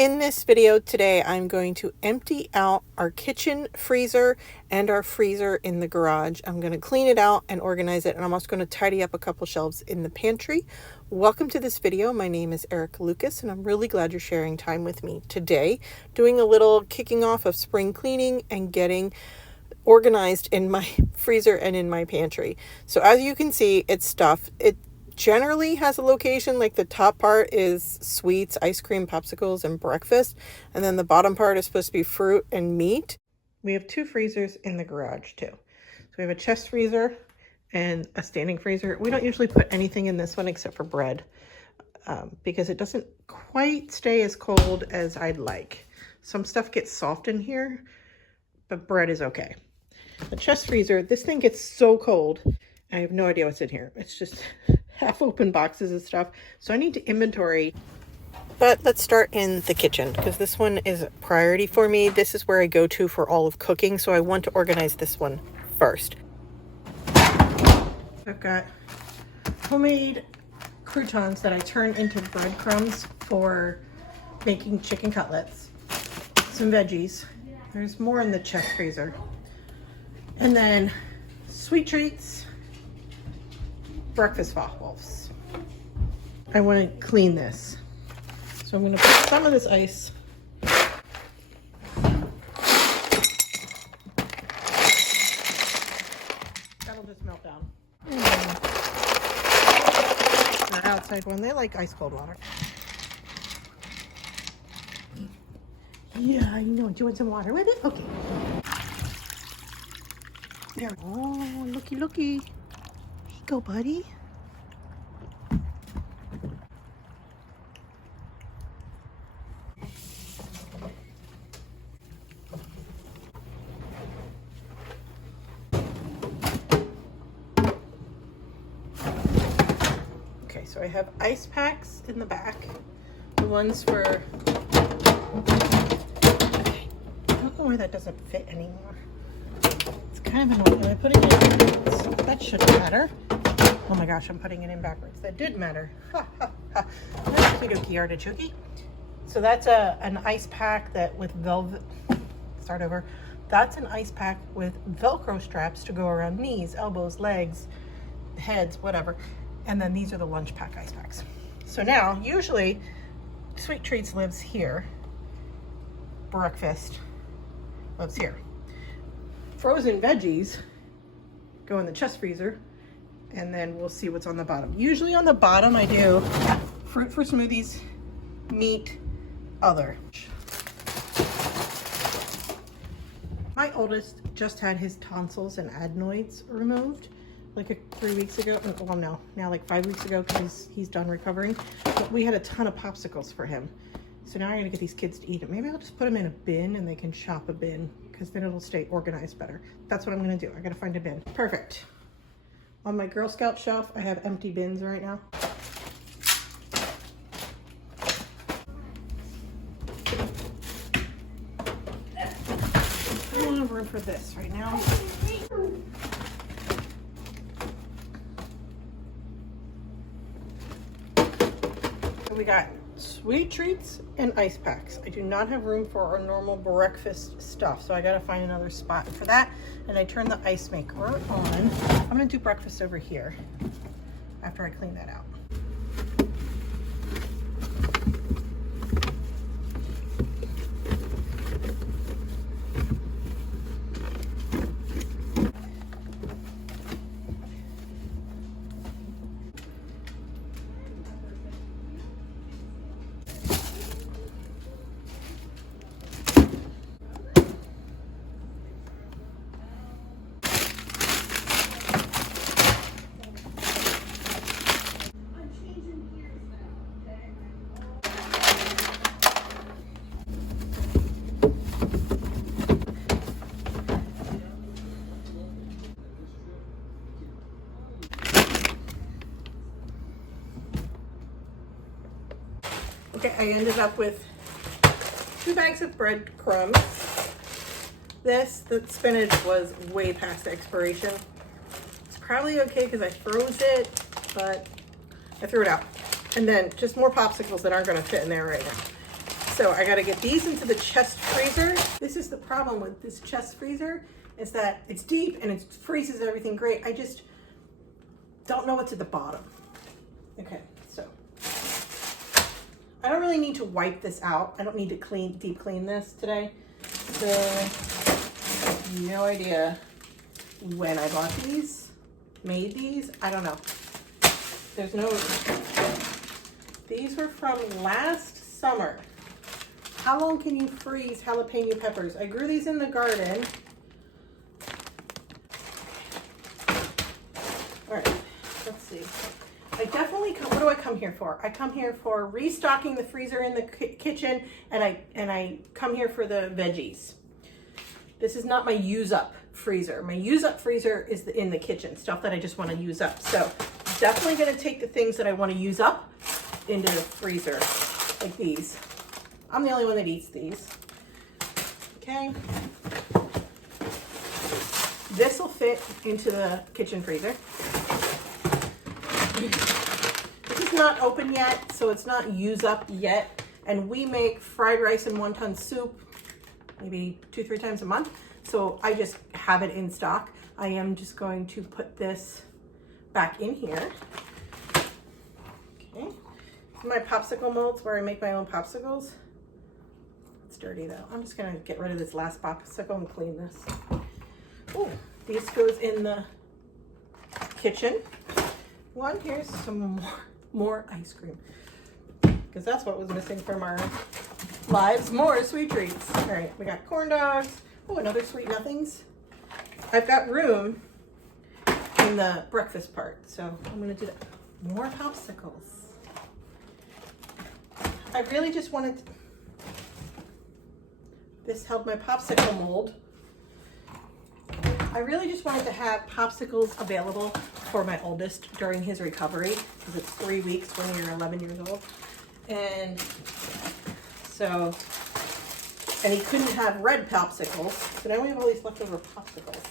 In this video today, I'm going to empty out our kitchen freezer and our freezer in the garage. I'm going to clean it out and organize it, and I'm also going to tidy up a couple shelves in the pantry. Welcome to this video. My name is Erica Lucas, and I'm really glad you're sharing time with me today, doing a little kicking off of spring cleaning and getting organized in my freezer and in my pantry. So as you can see, it's stuff. It generally has a location, like the top part is sweets, ice cream, popsicles, and breakfast, and then the bottom part is supposed to be fruit and meat. We have two freezers in the garage too. So we have a chest freezer and a standing freezer. We don't usually put anything in this one except for bread because it doesn't quite stay as cold as I'd like. Some stuff gets soft in here, but bread is okay. The chest freezer, this thing gets so cold, I have no idea what's in here. It's just half open boxes of stuff. So I need to inventory. But let's start in the kitchen because this one is a priority for me. This is where I go to for all of cooking. So I want to organize this one first. I've got homemade croutons that I turn into breadcrumbs for making chicken cutlets. Some veggies. There's more in the chest freezer. And then sweet treats, breakfast waffles. I want to clean this. So I'm going to put some of this ice. That'll just melt down. The outside one, they like ice cold water. Yeah, I know. Do you want some water with it? Okay. There. Oh, looky, looky. Here you go, buddy. Okay, so I have ice packs in the back. The ones for... Okay. I don't know why that doesn't fit anymore. It's kind of annoying. Am I putting it in backwards? That shouldn't matter. Oh my gosh, I'm putting it in backwards. That did matter. Ha ha ha. Okie artichoke. So that's an ice pack that with velvet. Start over. That's an ice pack with Velcro straps to go around knees, elbows, legs, heads, whatever. And then these are the lunch pack ice packs. So now, usually, Sweet Treats lives here. Breakfast lives here. Frozen veggies go in the chest freezer, and then we'll see what's on the bottom. Usually on the bottom I do fruit for smoothies, meat, other. My oldest just had his tonsils and adenoids removed like 3 weeks ago. Well, no, now like 5 weeks ago because he's done recovering. But we had a ton of popsicles for him. So now I'm gonna get these kids to eat it. Maybe I'll just put them in a bin and they can shop a bin because then it'll stay organized better. That's what I'm gonna do. I gotta find a bin. Perfect. On my Girl Scout shelf, I have empty bins right now. I don't have room for this right now. So we got sweet treats and ice packs. I do not have room for our normal breakfast stuff, so I gotta find another spot for that. And I turn the ice maker on. I'm gonna do breakfast over here after I clean that out. Okay, I ended up with 2 bags of breadcrumbs. The spinach was way past the expiration. It's probably okay because I froze it, but I threw it out. And then just more popsicles that aren't going to fit in there right now. So I gotta get these into the chest freezer. This is the problem with this chest freezer, is that it's deep and it freezes everything great. I just don't know what's at the bottom. Okay, so I don't really need to wipe this out. I don't need to deep clean this today. So no idea when I bought these, made these, I don't know. There's no, these were from last summer. How long can you freeze jalapeno peppers? I grew these in the garden. All right, let's see. I definitely come, what do I come here for? I come here for restocking the freezer in the kitchen, and I come here for the veggies. This is not my use up freezer. My use up freezer is in the kitchen, stuff that I just want to use up. So definitely going to take the things that I want to use up into the freezer, like these. I'm the only one that eats these. Okay. This will fit into the kitchen freezer. This is not open yet, so it's not use up yet. And we make fried rice and wonton soup maybe 2-3 times a month. So I just have it in stock. I am just going to put this back in here. Okay. My popsicle molds where I make my own popsicles. It's dirty though. I'm just gonna get rid of this last popsicle and clean this. Oh, this goes in the kitchen. One, here's some more ice cream, because that's what was missing from our lives. More sweet treats. All right, we got corn dogs. Oh, another sweet nothings. I've got room in the breakfast part, so I'm gonna do that. More popsicles. I really just wanted to, this held my popsicle mold. I really just wanted to have popsicles available for my oldest during his recovery, because it's 3 weeks when you're 11 years old. And so, and he couldn't have red popsicles, so now we have all these leftover popsicles.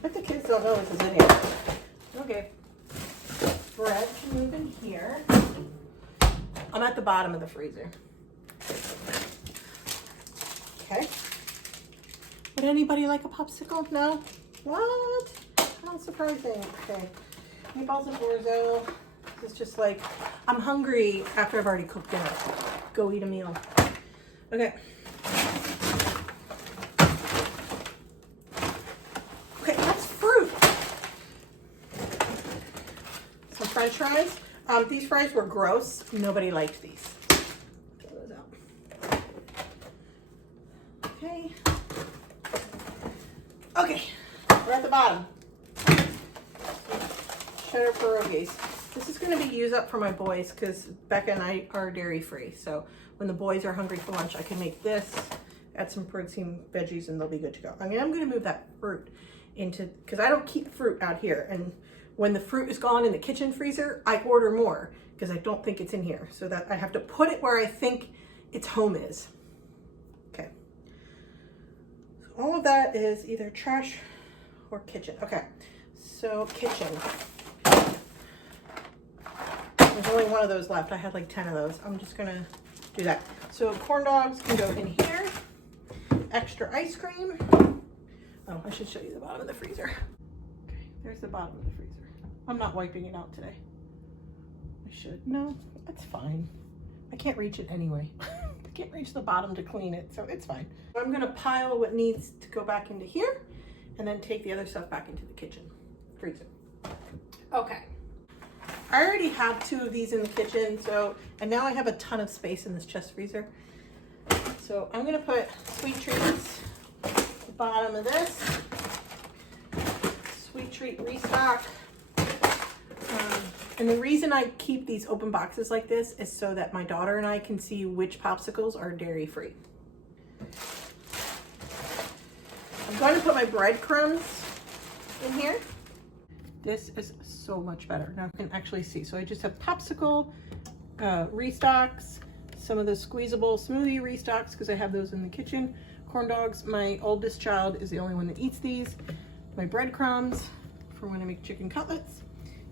But the kids don't know this is in here. Okay. Bread can move in here. I'm at the bottom of the freezer. Okay. Would anybody like a popsicle? No? What? How surprising. Okay. Meatballs and orzo. This is just like, I'm hungry after I've already cooked dinner. Go eat a meal. Okay. Okay, that's fruit. Some French fries. These fries were gross. Nobody liked these. Get those out. Okay. Okay, we're at the bottom. Cheddar pierogies. This is going to be used up for my boys because Becca and I are dairy free. So when the boys are hungry for lunch, I can make this, add some protein veggies, and they'll be good to go. I mean, I'm going to move that fruit into, because I don't keep fruit out here. And when the fruit is gone in the kitchen freezer, I order more because I don't think it's in here. So that I have to put it where I think its home is. Okay. So all of that is either trash or kitchen. Okay. So kitchen. There's only one of those left. I had like 10 of those. I'm just gonna do that. So corn dogs can go in here. Extra ice cream. Oh, I should show you the bottom of the freezer. Okay, there's the bottom of the freezer. I'm not wiping it out today. I should. No, that's fine. I can't reach it anyway. I can't reach the bottom to clean it, so it's fine. I'm gonna pile what needs to go back into here and then take the other stuff back into the kitchen freezer. Okay. I already have 2 of these in the kitchen, so, and now I have a ton of space in this chest freezer. So I'm gonna put sweet treats at the bottom of this. Sweet treat restock. And the reason I keep these open boxes like this is so that my daughter and I can see which popsicles are dairy free. I'm going to put my breadcrumbs in here. This is so much better. Now I can actually see. So I just have popsicle restocks, some of the squeezable smoothie restocks because I have those in the kitchen. Corn dogs. My oldest child is the only one that eats these. My breadcrumbs for when I make chicken cutlets.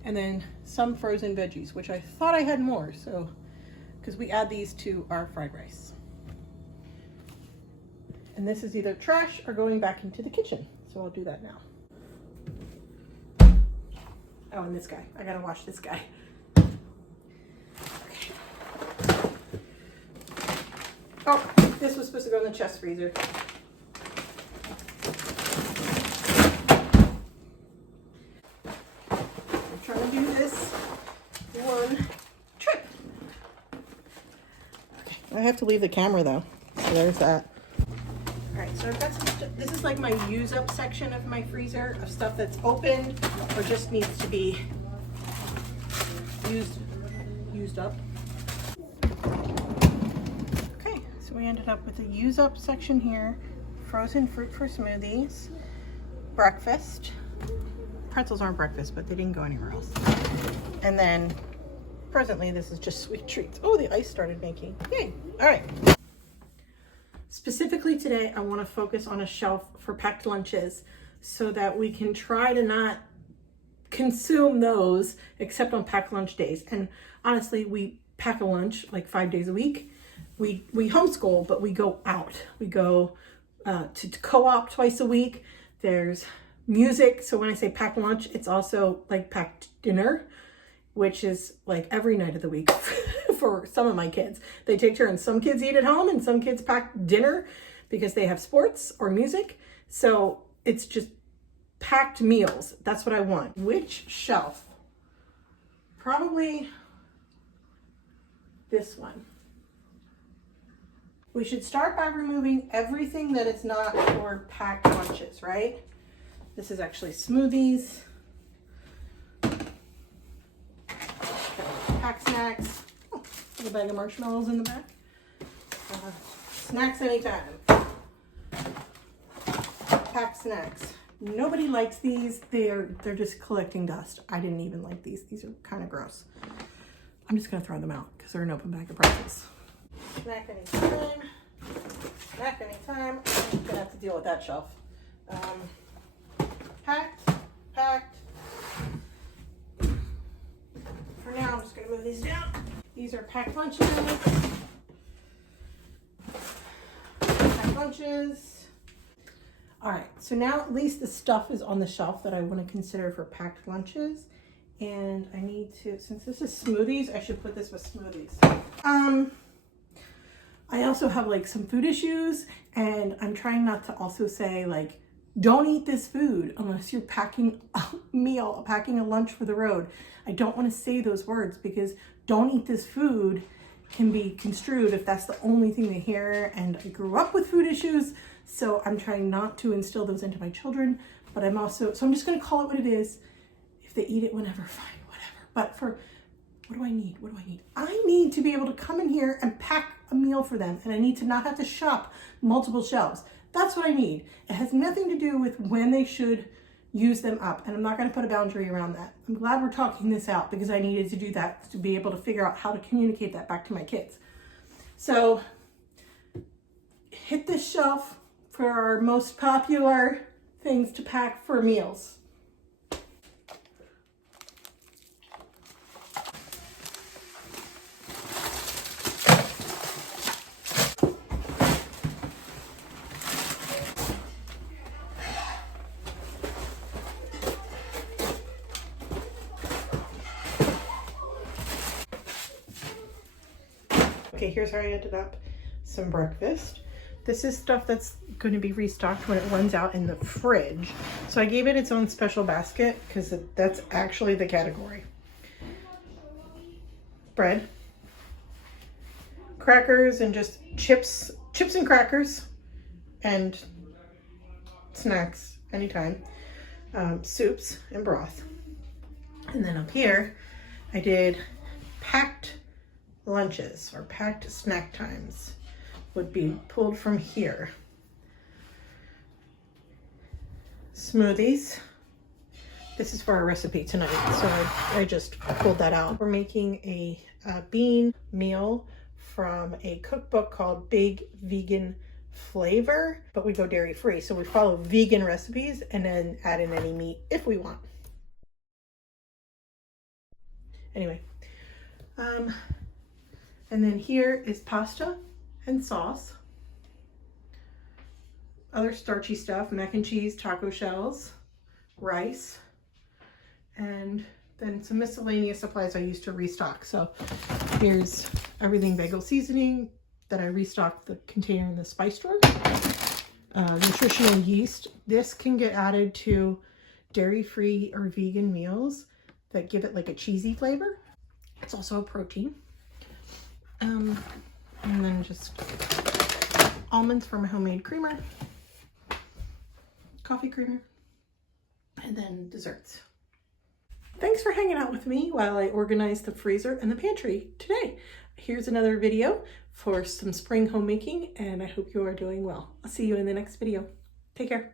And then some frozen veggies, which I thought I had more, so, because we add these to our fried rice. And this is either trash or going back into the kitchen. So I'll do that now. Oh, and this guy. I gotta wash this guy. Okay. Oh, this was supposed to go in the chest freezer. I'm trying to do this one trip. Okay. I have to leave the camera though. So there's that. Alright, so I've got some stuff. This is like my use up section of my freezer of stuff that's open or just needs to be used up. Okay, so we ended up with a use up section here, frozen fruit for smoothies, breakfast. Pretzels aren't breakfast, but they didn't go anywhere else. And then presently this is just sweet treats. Oh, the ice started making. Yay. Alright. Specifically today, I want to focus on a shelf for packed lunches so that we can try to not consume those except on packed lunch days. And honestly, we pack a lunch like 5 days a week. We homeschool, but we go out. We go to co-op twice a week. There's music. So when I say packed lunch, it's also like packed dinner, which is like every night of the week for some of my kids. They take turns. Some kids eat at home and some kids pack dinner because they have sports or music. So it's just packed meals. That's what I want. Which shelf? Probably this one. We should start by removing everything that is not for packed lunches, right? This is actually smoothies. Pack snacks. Oh, a bag of marshmallows in the back. Snacks anytime. Pack snacks. Nobody likes these. They're just collecting dust. I didn't even like these. These are kind of gross. I'm just gonna throw them out because they're an open bag of pretzels. Snack anytime. Snack anytime. I'm gonna have to deal with that shelf. Packed. For now, I'm just gonna move these down. These are packed lunches. Packed lunches. All right, so now at least the stuff is on the shelf that I want to consider for packed lunches. And I need to, since this is smoothies, I should put this with smoothies. I also have like some food issues, and I'm trying not to also say like, don't eat this food unless you're packing a meal, packing a lunch for the road. I don't want to say those words because don't eat this food can be construed if that's the only thing they hear. And I grew up with food issues, so I'm trying not to instill those into my children. But I'm also, so I'm just going to call it what it is. If they eat it whenever, fine, whatever. But for, what do I need? What do I need? I need to be able to come in here and pack a meal for them. And I need to not have to shop multiple shelves. That's what I need. It has nothing to do with when they should use them up. And I'm not going to put a boundary around that. I'm glad we're talking this out because I needed to do that to be able to figure out how to communicate that back to my kids. So hit this shelf for our most popular things to pack for meals. Okay, here's how I ended up. Some breakfast. This is stuff that's going to be restocked when it runs out in the fridge. So I gave it its own special basket because that's actually the category. Bread, crackers, and just chips and crackers, and snacks anytime. Soups and broth. And then up here, I did packed lunches or packed snack times would be pulled from here. Smoothies. This is for our recipe tonight, so I just pulled that out. We're making a bean meal from a cookbook called Big Vegan Flavor, but we go dairy free, so we follow vegan recipes and then add in any meat if we want. Anyway, and then here is pasta and sauce. Other starchy stuff, mac and cheese, taco shells, rice, and then some miscellaneous supplies I used to restock. So here's everything bagel seasoning that I restocked the container in the spice drawer. Nutritional yeast. This can get added to dairy-free or vegan meals that give it like a cheesy flavor. It's also a protein. And then just almonds for my homemade creamer, coffee creamer, and then desserts. Thanks for hanging out with me while I organize the freezer and the pantry today. Here's another video for some spring homemaking, and I hope you are doing well. I'll see you in the next video. Take care.